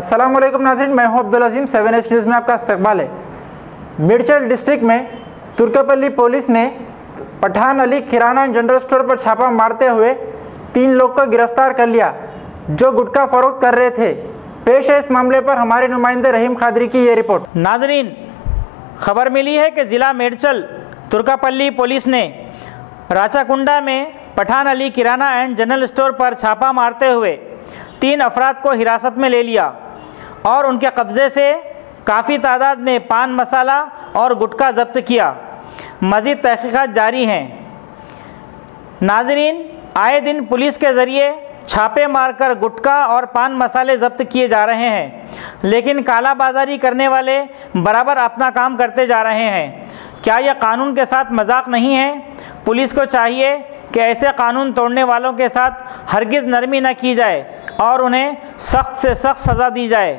अस्सलाम वालेकुम नाज़रीन, मैं हूं अब्दुल अजीम। 7H न्यूज़ में आपका इस्तकबाल है। मेडचल डिस्ट्रिक्ट में तुर्कापल्ली पुलिस ने पठान अली किराना जनरल स्टोर पर छापा मारते हुए 3 लोग को गिरफ्तार कर लिया जो गुटखा फरोख्त कर रहे थे। पेश है इस मामले पर हमारे नुमाइंदे रहीम खादरी की ये रिपोर्ट। नाजरीन, खबर मिली है कि ज़िला मेडचल तुर्कापल्ली पुलिस ने राचाकुंडा में पठान अली किराना एंड जनरल स्टोर पर छापा मारते हुए 3 अफराद को हिरासत में ले लिया और उनके कब्ज़े से काफ़ी तादाद में पान मसाला और गुटखा जब्त किया। मज़ीद तहक़ीक़ात जारी हैं। नाजरीन, आए दिन पुलिस के ज़रिए छापे मारकर गुटखा और पान मसाले जब्त किए जा रहे हैं, लेकिन काला बाजारी करने वाले बराबर अपना काम करते जा रहे हैं। क्या यह कानून के साथ मजाक नहीं है? पुलिस को चाहिए कि ऐसे कानून तोड़ने वालों के साथ हरगिज़ नरमी न की जाए और उन्हें सख्त से सख्त सज़ा दी जाए।